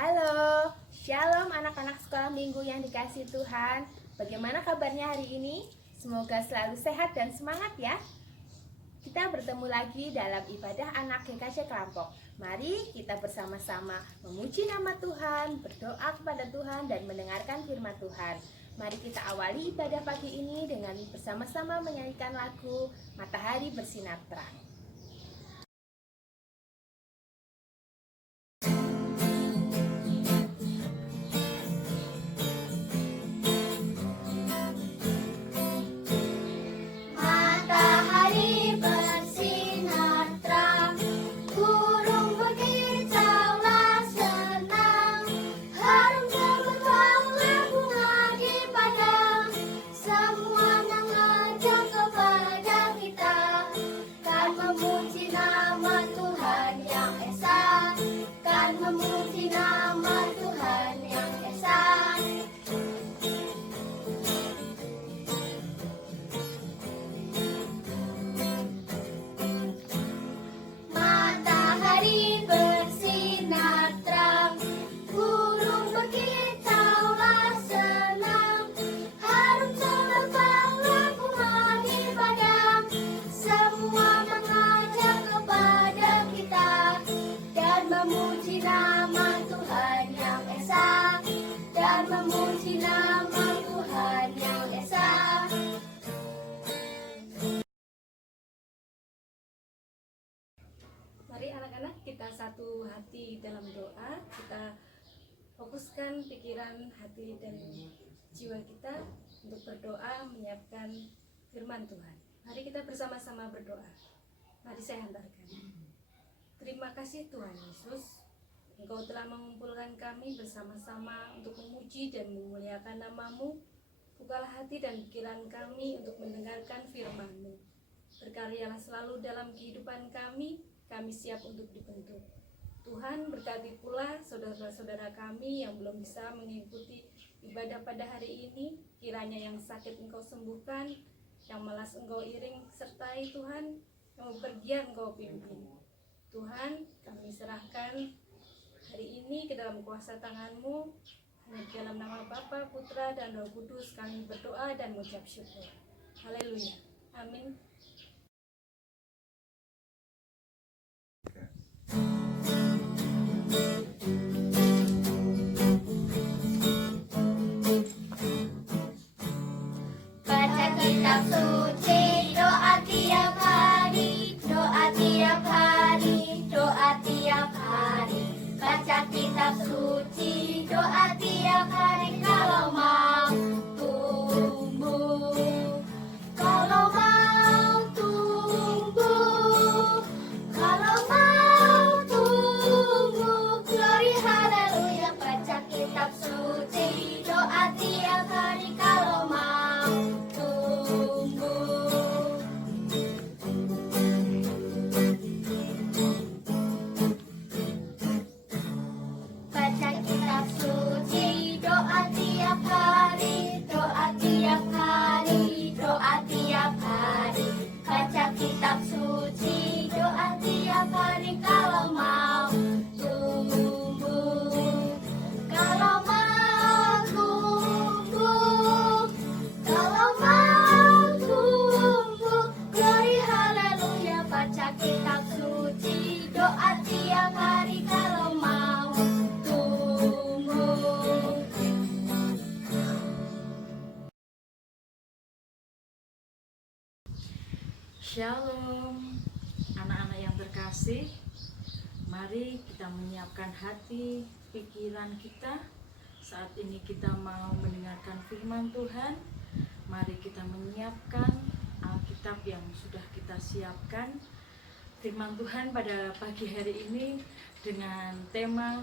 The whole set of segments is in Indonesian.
Halo, Shalom anak-anak sekolah minggu yang dikasihi Tuhan. Bagaimana kabarnya hari ini? Semoga selalu sehat dan semangat ya. Kita bertemu lagi dalam ibadah anak GKJ Kelampok. Mari kita bersama-sama memuji nama Tuhan, berdoa kepada Tuhan dan mendengarkan firman Tuhan. Mari kita awali ibadah pagi ini dengan bersama-sama menyanyikan lagu Matahari Bersinar Terang. Mari anak-anak kita satu hati dalam doa. Kita fokuskan pikiran, hati, dan jiwa kita untuk berdoa menyiapkan firman Tuhan. Mari kita bersama-sama berdoa. Mari saya hantarkan. Terima kasih Tuhan Yesus, Engkau telah mengumpulkan kami bersama-sama untuk memuji dan memuliakan nama-Mu. Bukalah hati dan pikiran kami untuk mendengarkan firman-Mu. Berkaryalah selalu dalam kehidupan kami siap untuk dibentuk. Tuhan, berkati pula saudara-saudara kami yang belum bisa mengikuti ibadah pada hari ini. Kiranya yang sakit Engkau sembuhkan, yang malas Engkau iring sertai Tuhan, yang bepergian Engkau pimpin. Tuhan, kami serahkan hari ini ke dalam kuasa tangan-Mu. Hanya di dalam nama Bapa, Putra, dan Roh Kudus kami berdoa dan mengucap syukur. Haleluya. Amin. Baca kitab suci, doa tiap hari, doa tiap hari, doa tiap hari. Baca kitab suci, doa tiap hari kalau mau tumbuh. Kalau mau tumbuh, kalau mau tumbuh, glory haleluya. Baca kitab suci, doa tiap hari kalau mau tumbuh. Baca kitab suci, doa tiap hari, doa tiap hari, doa tiap hari. Baca kitab suci, doa tiap hari kalau mau tumbuh. Kalau mau tumbuh, kalau mau tumbuh, glory haleluya. Baca kitab suci, doa tiap hari kalau mau tumbuh. Shalom, anak-anak yang terkasih. Mari kita menyiapkan hati, pikiran kita. Saat ini kita mau mendengarkan firman Tuhan. Mari kita menyiapkan Alkitab yang sudah kita siapkan. Firman Tuhan pada pagi hari ini dengan tema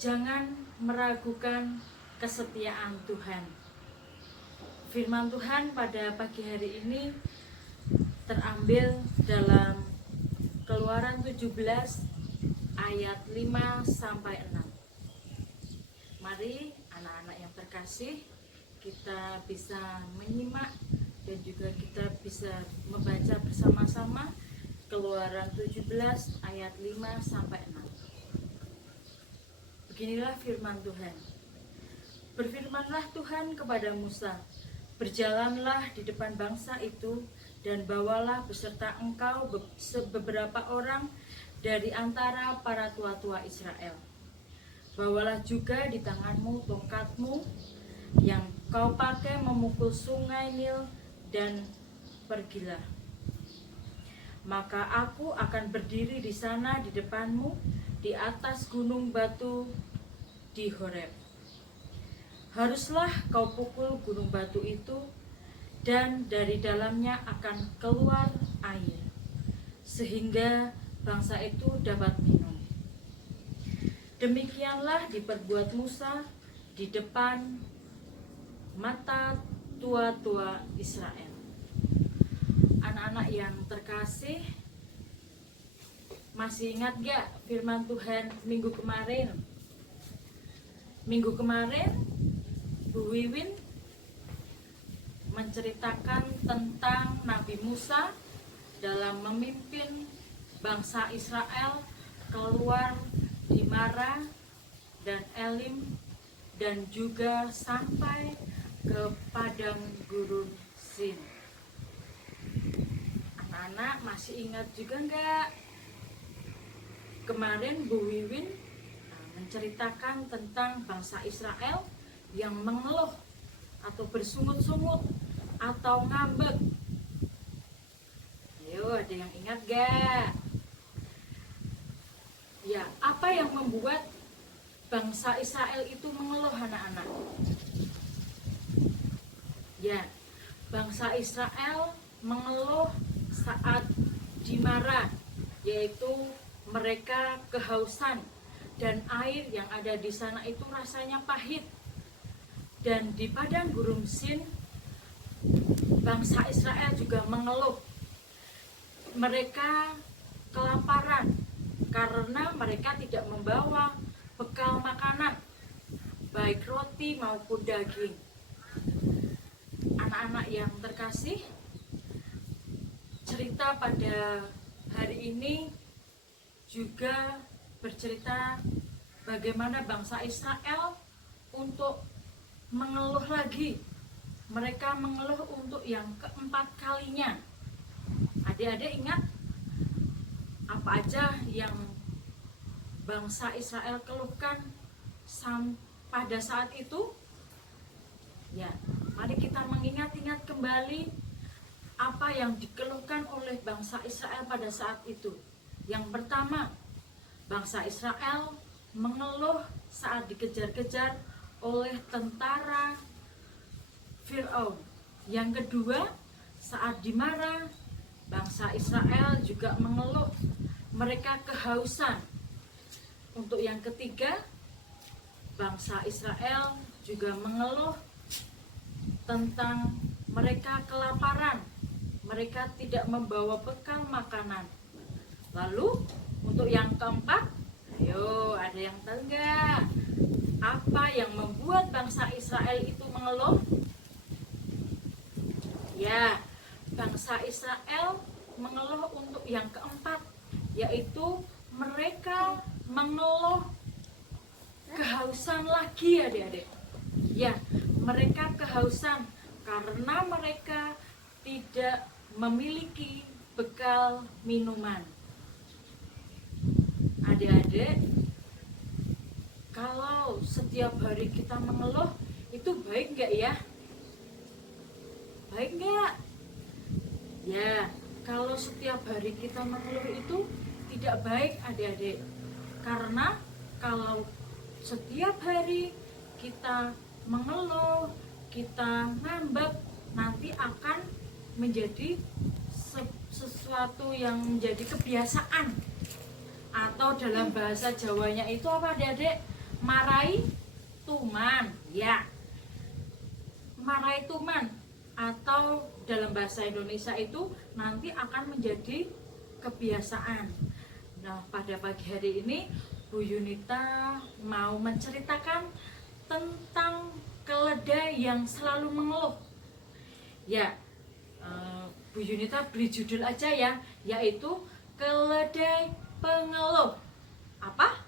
Jangan Meragukan Kesetiaan Tuhan. Firman Tuhan pada pagi hari ini terambil dalam Keluaran 17 ayat 5 sampai 6. Mari anak-anak yang terkasih, kita bisa menyimak dan juga kita bisa membaca bersama-sama Keluaran 17 ayat 5 sampai 6. Beginilah firman Tuhan. Berfirmanlah Tuhan kepada Musa, berjalanlah di depan bangsa itu dan bawalah beserta engkau beberapa orang dari antara para tua-tua Israel. Bawalah juga di tanganmu tongkatmu yang kau pakai memukul sungai Nil dan pergilah. Maka aku akan berdiri di sana di depanmu di atas gunung batu di Horeb. Haruslah kau pukul gunung batu itu dan dari dalamnya akan keluar air sehingga bangsa itu dapat minum. Demikianlah diperbuat Musa di depan mata tua-tua Israel. Anak-anak yang terkasih, masih ingat gak firman Tuhan minggu kemarin? Minggu kemarin Bu Wiwin menceritakan tentang Nabi Musa dalam memimpin bangsa Israel keluar di Mara dan Elim dan juga sampai ke padang gurun Sin. Anak-anak masih ingat juga enggak? Kemarin Bu Wiwin menceritakan tentang bangsa Israel yang mengeluh atau bersungut-sungut atau ngambek. Ayo, ada yang ingat gak? Ya, apa yang membuat bangsa Israel itu mengeluh, anak-anak? Ya, bangsa Israel mengeluh saat di Mara, yaitu mereka kehausan dan air yang ada di sana itu rasanya pahit. Dan di padang gurun Sin, bangsa Israel juga mengeluh. Mereka kelaparan karena mereka tidak membawa bekal makanan, baik roti maupun daging. Anak-anak yang terkasih, cerita pada hari ini juga bercerita bagaimana bangsa Israel untuk mengeluh lagi. Mereka mengeluh untuk yang keempat kalinya. Adik-adik ingat apa aja yang bangsa Israel keluhkan pada saat itu? Ya, mari kita mengingat-ingat kembali apa yang dikeluhkan oleh bangsa Israel pada saat itu. Yang pertama, bangsa Israel mengeluh saat dikejar-kejar oleh tentara Firaun. Yang kedua, saat di Mara, bangsa Israel juga mengeluh, mereka kehausan. Untuk yang ketiga, bangsa Israel juga mengeluh tentang mereka kelaparan, mereka tidak membawa bekal makanan. Lalu untuk yang keempat, ayo ada yang tahu nggak apa yang membuat bangsa Israel itu mengeluh? Ya, bangsa Israel mengeluh untuk yang keempat, yaitu mereka mengeluh kehausan lagi, adik-adik. Ya, mereka kehausan karena mereka tidak memiliki bekal minuman. Adik-adik, kalau setiap hari kita mengeluh, itu baik nggak ya? Baik nggak? Ya, kalau setiap hari kita mengeluh itu tidak baik, adik-adik. Karena kalau setiap hari kita mengeluh, kita ngambek, nanti akan menjadi sesuatu yang menjadi kebiasaan. Atau dalam bahasa Jawanya itu apa, adik-adik? Marai tuman, ya. Marai tuman, atau dalam bahasa Indonesia itu nanti akan menjadi kebiasaan. Nah, pada pagi hari ini Bu Yunita mau menceritakan tentang keledai yang selalu mengeluh. Ya, Bu Yunita beri judul aja ya, yaitu keledai pengeluh. Apa?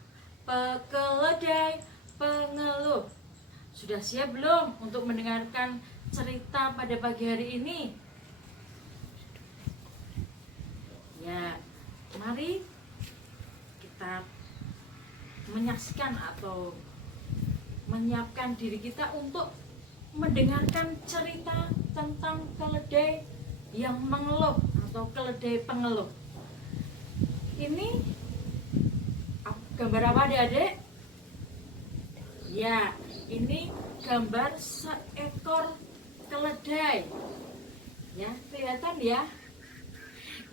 keledai pengeluh. Sudah siap belum untuk mendengarkan cerita pada pagi hari ini? Ya, mari kita menyaksikan atau menyiapkan diri kita untuk mendengarkan cerita tentang keledai yang mengeluh atau keledai pengeluh. Ini gambar apa adik-adik? Ya, ini gambar seekor keledai. Ya, kelihatan ya?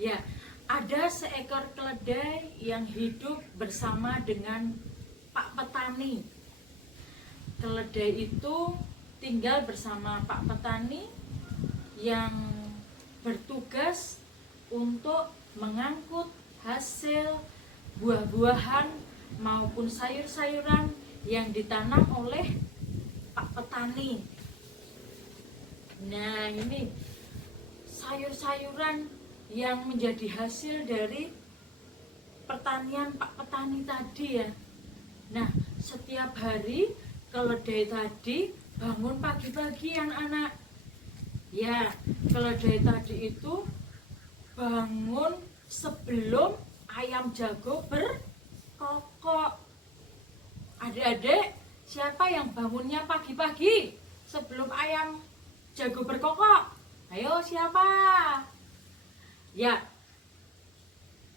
Ya, ada seekor keledai yang hidup bersama dengan Pak Petani. Keledai itu tinggal bersama Pak Petani yang bertugas untuk mengangkut hasil buah-buahan maupun sayur-sayuran yang ditanam oleh Pak Petani. Nah, ini sayur-sayuran yang menjadi hasil dari pertanian Pak Petani tadi ya. Nah, setiap hari keledai tadi bangun pagi-pagi anak-anak. Ya, keledai tadi itu bangun sebelum ayam jago berkokok. Adik-adik, siapa yang bangunnya pagi-pagi sebelum ayam jago berkokok? Ayo, siapa? Ya,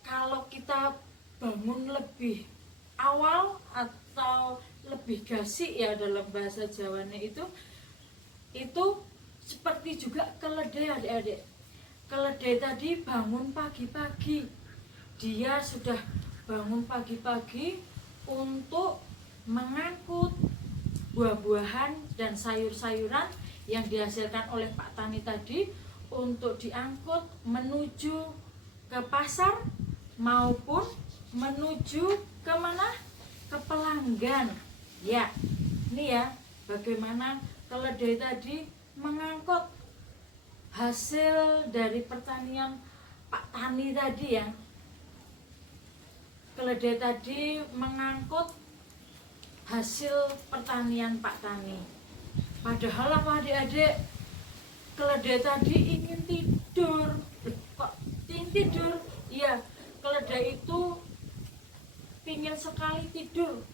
kalau kita bangun lebih awal atau lebih gasik ya dalam bahasa Jawanya itu seperti juga keledai adik-adik. Keledai tadi bangun pagi-pagi. Dia sudah bangun pagi-pagi untuk mengangkut buah-buahan dan sayur-sayuran yang dihasilkan oleh Pak Tani tadi untuk diangkut menuju ke pasar maupun menuju ke mana? Ke pelanggan. Ya, ini ya bagaimana keledai tadi mengangkut hasil dari pertanian Pak Tani tadi ya. Keledai tadi mengangkut hasil pertanian Pak Tani. Padahal apa adik-adik? Keledai tadi ingin tidur. Kok ingin tidur? Iya, keledai itu ingin sekali tidur.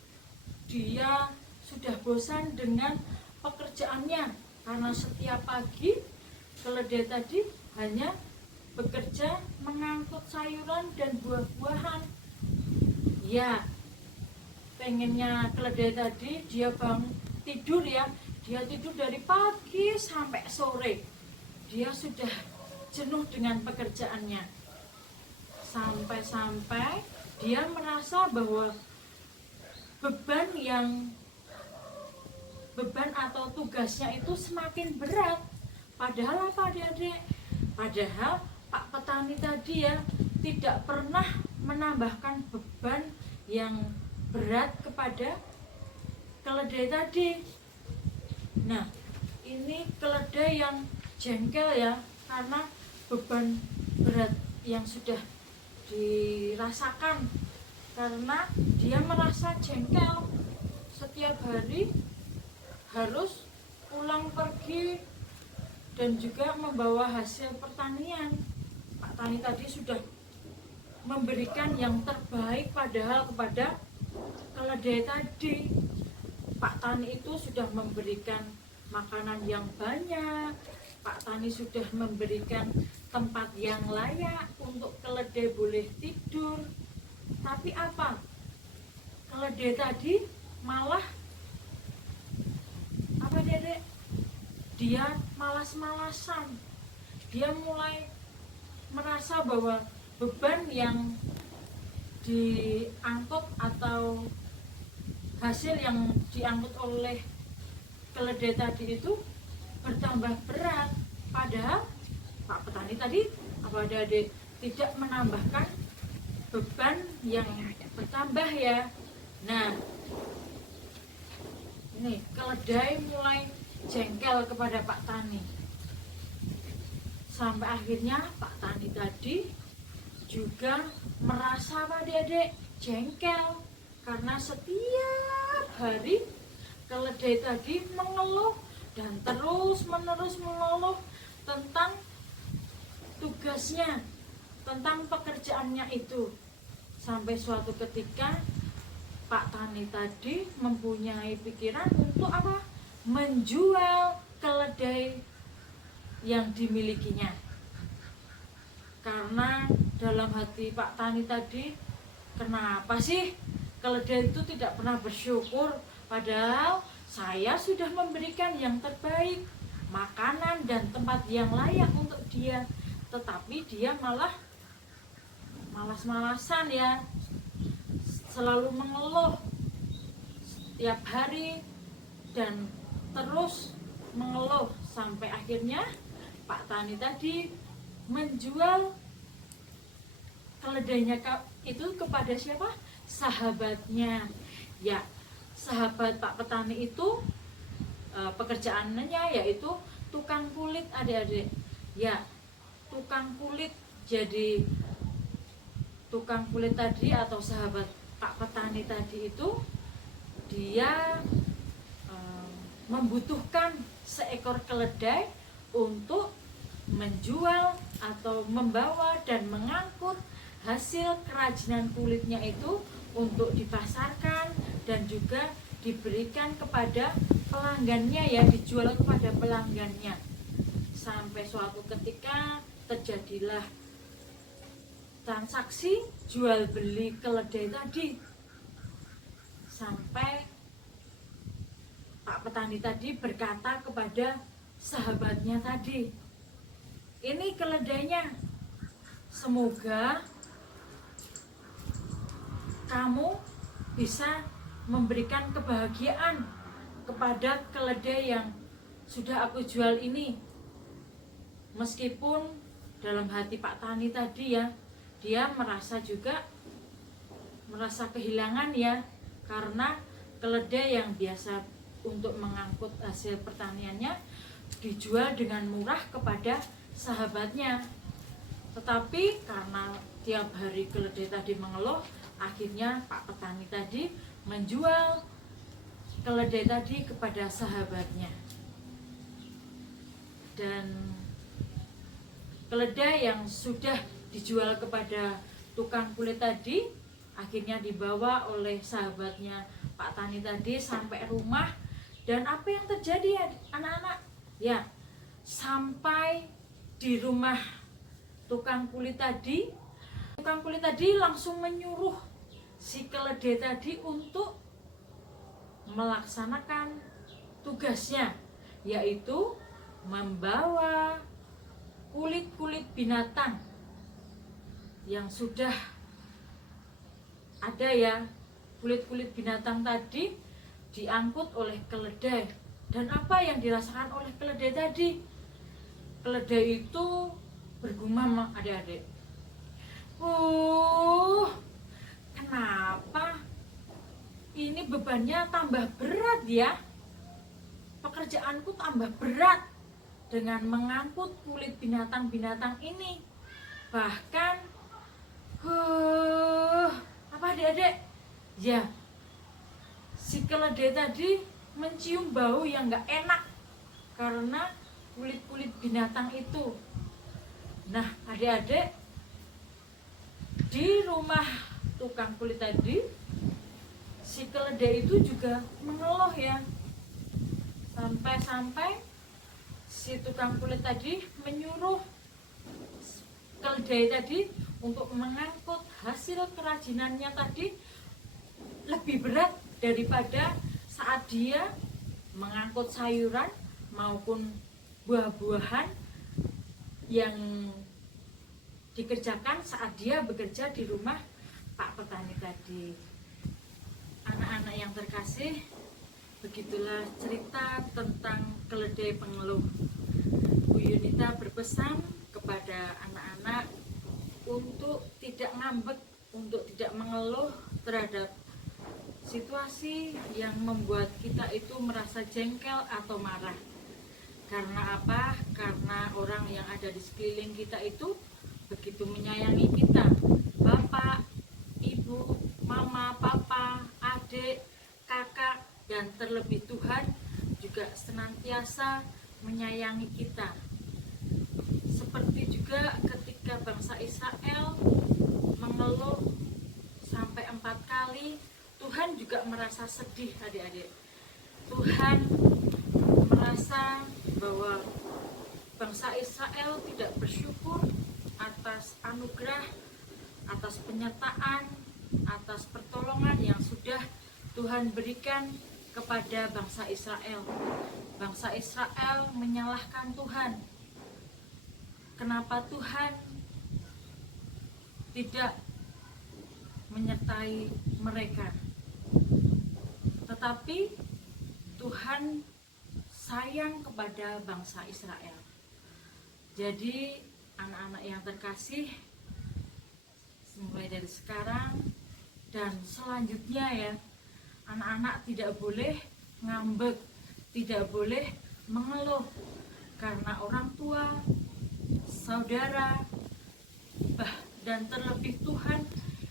Dia sudah bosan dengan pekerjaannya karena setiap pagi keledai tadi hanya bekerja mengangkut sayuran dan buah-buahan. Ya, pengennya keledai tadi dia tidur ya. Dia tidur dari pagi sampai sore. Dia sudah jenuh dengan pekerjaannya. Sampai-sampai dia merasa bahwa beban atau tugasnya itu semakin berat. Padahal apa adik-adik? Padahal Pak Petani tadi ya tidak pernah menambahkan beban yang berat kepada keledai tadi. Nah, ini keledai yang jengkel ya karena beban berat yang sudah dirasakan, karena dia merasa jengkel setiap hari harus pulang pergi dan juga membawa hasil pertanian. Pak Tani tadi sudah memberikan yang terbaik padahal kepada keledai tadi. Pak Tani itu sudah memberikan makanan yang banyak. Pak Tani sudah memberikan tempat yang layak untuk keledai boleh tidur. Tapi apa? Keledai tadi malah apa Dedek? Dia malas-malasan. Dia mulai merasa bahwa beban yang diangkut atau hasil yang diangkut oleh keledai tadi itu bertambah berat. Padahal Pak Petani tadi apa Adik tidak menambahkan beban yang bertambah ya. Nah, ini keledai mulai jengkel kepada Pak Tani. Sampai akhirnya Pak Tani tadi juga merasa apa Adik jengkel karena setiap hari keledai tadi mengeluh dan terus-menerus mengeluh tentang tugasnya, tentang pekerjaannya itu. Sampai suatu ketika Pak Tani tadi mempunyai pikiran untuk apa? Menjual keledai yang dimilikinya. Karena dalam hati Pak Tani tadi, kenapa sih keledai itu tidak pernah bersyukur, padahal saya sudah memberikan yang terbaik, makanan dan tempat yang layak untuk dia, tetapi dia malah malas-malasan ya, selalu mengeluh setiap hari dan terus mengeluh. Sampai akhirnya Pak Tani tadi menjual keledainya itu kepada siapa? Sahabatnya. Ya, sahabat Pak Petani itu pekerjaannya yaitu tukang kulit, adik-adik. Ya, tukang kulit. Jadi tukang kulit tadi atau sahabat Pak Petani tadi itu dia membutuhkan seekor keledai untuk menjual atau membawa dan mengangkut hasil kerajinan kulitnya itu untuk dipasarkan dan juga diberikan kepada pelanggannya, ya, dijual kepada pelanggannya. Sampai suatu ketika terjadilah transaksi jual beli keledai tadi. Sampai Pak Petani tadi berkata kepada sahabatnya tadi, ini keledainya, semoga kamu bisa memberikan kebahagiaan kepada keledai yang sudah aku jual ini. Meskipun dalam hati Pak Tani tadi ya, dia merasa kehilangan ya, karena keledai yang biasa untuk mengangkut hasil pertaniannya dijual dengan murah kepada sahabatnya. Tetapi karena tiap hari keledai tadi mengeluh, akhirnya Pak Petani tadi menjual keledai tadi kepada sahabatnya. Dan keledai yang sudah dijual kepada tukang kulit tadi akhirnya dibawa oleh sahabatnya Pak Tani tadi sampai rumah. Dan apa yang terjadi ya anak-anak? Ya, sampai di rumah tukang kulit tadi langsung menyuruh si keledai tadi untuk melaksanakan tugasnya, yaitu membawa kulit-kulit binatang yang sudah ada ya, kulit-kulit binatang tadi diangkut oleh keledai. Dan apa yang dirasakan oleh keledai tadi? Keledai itu bergumam, adik-adik, kenapa ini bebannya tambah berat ya, pekerjaanku tambah berat dengan mengangkut kulit binatang-binatang ini. Bahkan apa adik-adik ya, si keledai tadi mencium bau yang gak enak karena kulit-kulit binatang itu. Nah adik-adik, di rumah tukang kulit tadi si keledai itu juga mengeluh ya, sampai-sampai si tukang kulit tadi menyuruh keledai tadi untuk mengangkut hasil kerajinannya tadi lebih berat daripada saat dia mengangkut sayuran maupun buah-buahan yang dikerjakan saat dia bekerja di rumah Pak Petani tadi. Anak-anak yang terkasih, begitulah cerita tentang keledai pengeluh. Bu Yunita berpesan kepada anak-anak untuk tidak ngambek, untuk tidak mengeluh terhadap situasi yang membuat kita itu merasa jengkel atau marah. Karena apa? Karena orang yang ada di sekeliling kita itu begitu menyayangi kita. Bapak, ibu, mama, papa, dan terlebih Tuhan juga senantiasa menyayangi kita. Seperti juga ketika bangsa Israel mengeluh sampai 4 kali, Tuhan juga merasa sedih adik-adik. Tuhan merasa bahwa bangsa Israel tidak bersyukur atas anugerah, atas penyertaan, atas pertolongan yang sudah Tuhan berikan kepada bangsa Israel. Bangsa Israel menyalahkan Tuhan. Kenapa Tuhan tidak menyertai mereka? Tetapi Tuhan sayang kepada bangsa Israel. Jadi anak-anak yang terkasih, mulai dari sekarang dan selanjutnya ya, anak-anak tidak boleh ngambek, tidak boleh mengeluh karena orang tua, saudara, dan terlebih Tuhan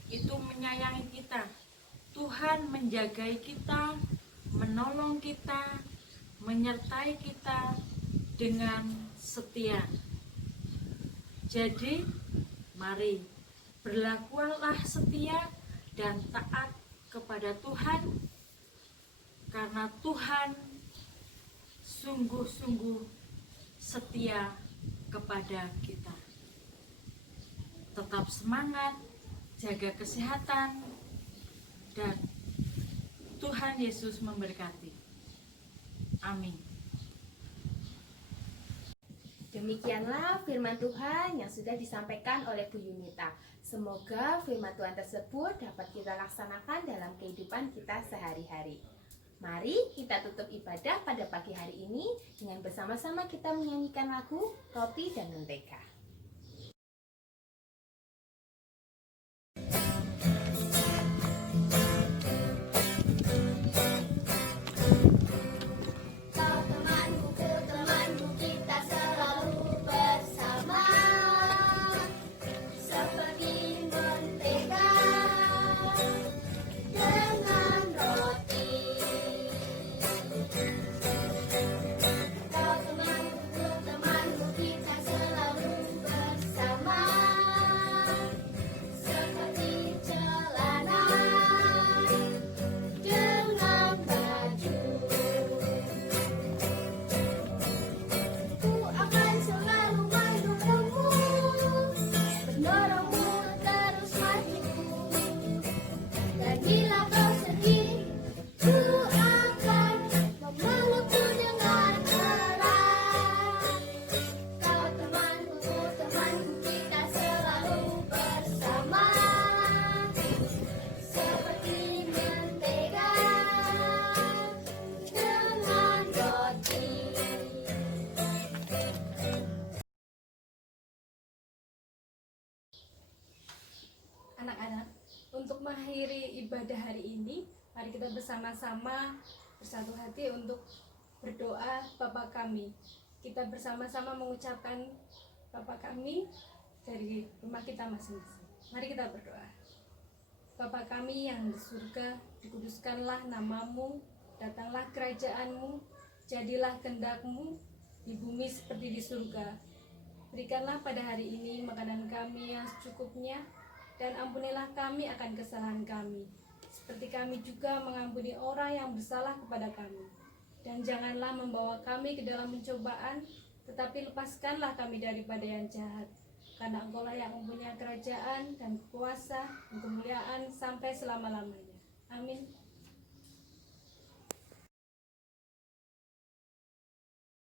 itu menyayangi kita. Tuhan menjagai kita, menolong kita, menyertai kita dengan setia. Jadi mari berlakulah setia dan taat kepada Tuhan, karena Tuhan sungguh-sungguh setia kepada kita. Tetap semangat, jaga kesehatan, dan Tuhan Yesus memberkati. Amin. Demikianlah firman Tuhan yang sudah disampaikan oleh Bu Yunita. Semoga firman Tuhan tersebut dapat kita laksanakan dalam kehidupan kita sehari-hari. Mari kita tutup ibadah pada pagi hari ini dengan bersama-sama kita menyanyikan lagu Roti dan Mentega. Kau temanku, ku temanku, kita selalu bersama. Seperti mentega dengan roti. Kau temanku, ku temanku, kita selalu bersama. Seperti celana dengan baju. Ku akan selalu mendukungmu, mendorongmu terus maju. Dan bila kau sedih, ku akan memelukmu dengan erat. Kau temanku, ku temanku, kita selalu bersama. Seperti mentega dengan roti. Anak-anak, untuk mengakhiri ibadah hari ini, mari kita bersama-sama bersatu hati untuk berdoa Bapa kami. Kita bersama-sama mengucapkan Bapa kami dari rumah kita masing-masing. Mari kita berdoa. Bapa kami yang di surga, dikuduskanlah namamu, datanglah kerajaanmu, jadilah kehendak-mu di bumi seperti di surga. Berikanlah pada hari ini makanan kami yang secukupnya, dan ampunilah kami akan kesalahan kami, seperti kami juga mengampuni orang yang bersalah kepada kami. Dan janganlah membawa kami ke dalam pencobaan, tetapi lepaskanlah kami daripada yang jahat. Karena Engkau-lah yang mempunyai kerajaan dan kuasa dan kemuliaan sampai selama-lamanya. Amin.